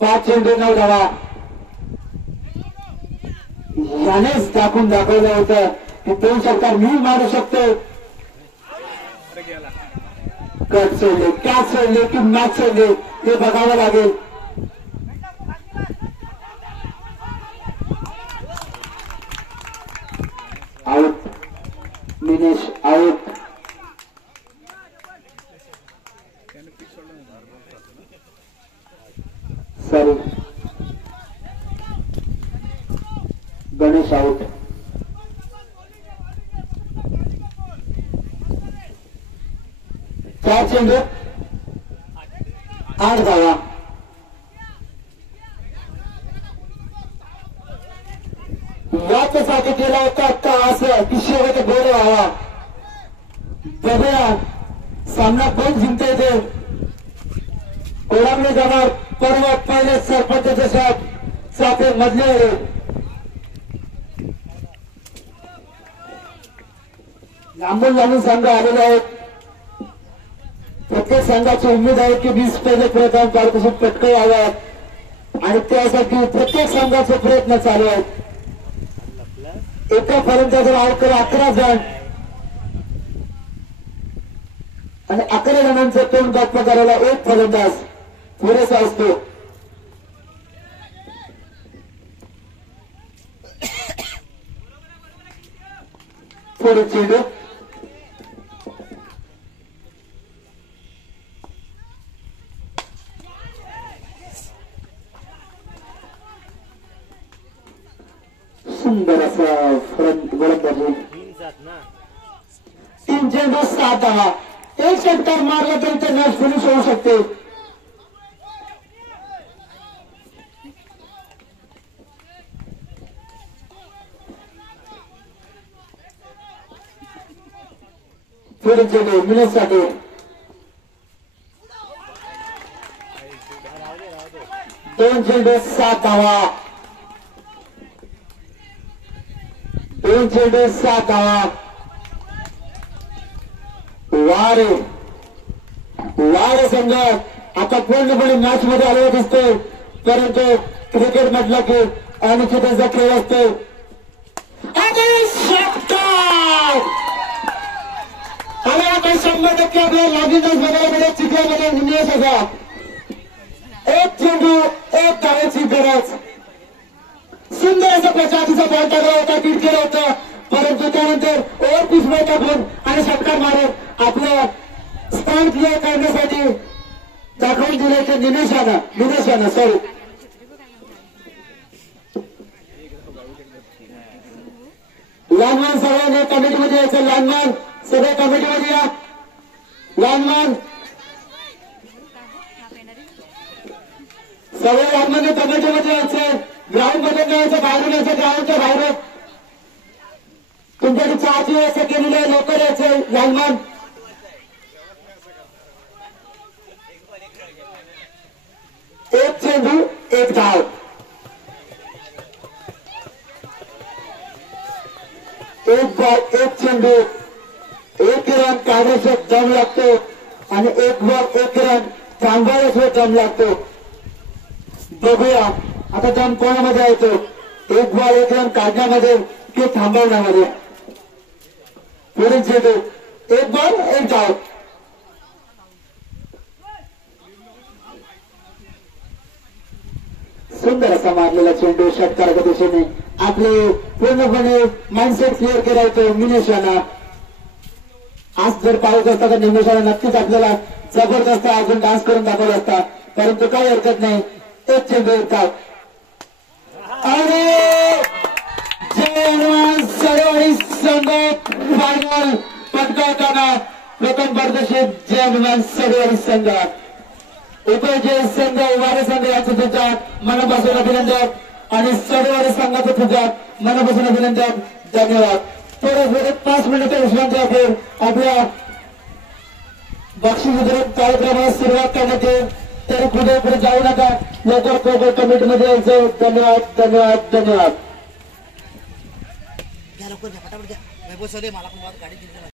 5 चेंडू 9 धावा. यानेच दाखवून दाखवलं होतं की तो षटकार मी मारू शकतो. कट सोडले, कॅच सोडले की मॅच सोडले हे बघावं लागेल. Out. Minesh out. Sorry, Ganesh out. चार चेंडू 8 धावा. याच्यासाठी केला होता का असं की शेवट गोरे व्हावा. बघूया सामना कोण जिंकता येते. कोळामणी जाणार पर्व पहिले सरपंचाच्या साथ साथे मधले लांबून लांबून संघ आलेले आहेत. प्रत्येक संघाची उमेद आहे की 20 पहिले प्रथम पारपासून पटकं याव्यात आणि त्यासाठी प्रत्येक संघाचे प्रयत्न चालू आहेत. एका फलंदाजावर आउट करा 11 जण आणि 11 जणांचं तोंड गप्प करायला एक फलंदाज पुरेसा असतो. पुढे चेंडू सुंदर असा फ्रंट गोलंदाजी. 3 चेंडू 7 धावा. एक षटकार मारला तरी ते मॅच फिनिश होऊ शकते. पुढे चेंडू मिनेशसाठी. 2 चेंडू 7 धावा. 2 चेंडू 7 धावा. वारे संघ आता पूर्णपणे मॅच मध्ये आलेला दिसतोय. परंतु क्रिकेट म्हटलं की अनिश्चिततेचा खेळ असतो. आणि षटकार मला आता 100% आपल्या लागीनच बघायला मिळेल. चिखल्यामध्ये निमेश असा 1 चेंडू 1 धावेची गरज. सुंदर असा प्रचाराचा बॉल टाकला होता, टीट केलं होतं. परंतु त्यानंतर ओव्हर पिच बॉल टाकून आणि षटकार मारून आपलं स्थान क्लिअर करण्यासाठी दाखवून दिले ते निमेशानं सॉरी लहानमान सगळ्यांनी कमिटीमध्ये यायचं. लहानमान सगळे कमिटीमध्ये या. लहानमान सगळे लहानमान कमिटीमध्ये यायचे. ग्राउंड मध्ये यायचं, बाहेरून यायचं. ग्राउंडच्या बाहेर तुमच्याकडे चहाची व्यवस्था केलेली आहे. लवकर यायचे लहानमान. एक चेंडू 1 धाव. एक बॉल 1 चेंडू 1 रन काढण्यास दम लागतो आणि 1 बॉल 1 रन थांबवायला दम लागतो. बघूया आता दम कोणामध्ये आहे तो. 1 बॉल 1 रन काढण्यामध्ये की थांबवण्यामध्ये. पुढील चेंडू 1 बॉल 1 धाव. सुंदर असा मारलेला चेंडू षटकाराच्या दिशेने. आपले पूर्णपणे माइंडसेट क्लिअर केला होतो निमेशानं. आज जर पाहत असता तर निमेशानं नक्कीच आपल्याला जबरदस्त अजून डान्स करून दाखवला असता. परंतु काही हरकत नाही. 1 चेंडू 1 धाव. आणि जय सरोवरी संघ फायनल पटकावताना प्रथम पारितोषिक जय हनुमान सरोवरी संघ. उपजय संघ वारे संघ यांचं तुझ्या मनापासून अभिनंदन आणि सरोवरी संघाचं तुझ्या मनापासून अभिनंदन. धन्यवाद. थोडं 5 मिनिटं विश्रांती असेल. आपल्या बक्षीस वितरण कार्यक्रमाला सुरुवात करण्यात येईल. तरी पुढे जाऊ नका. लवकर कमिटीमध्ये यायचं. धन्यवाद धन्यवाद धन्यवाद.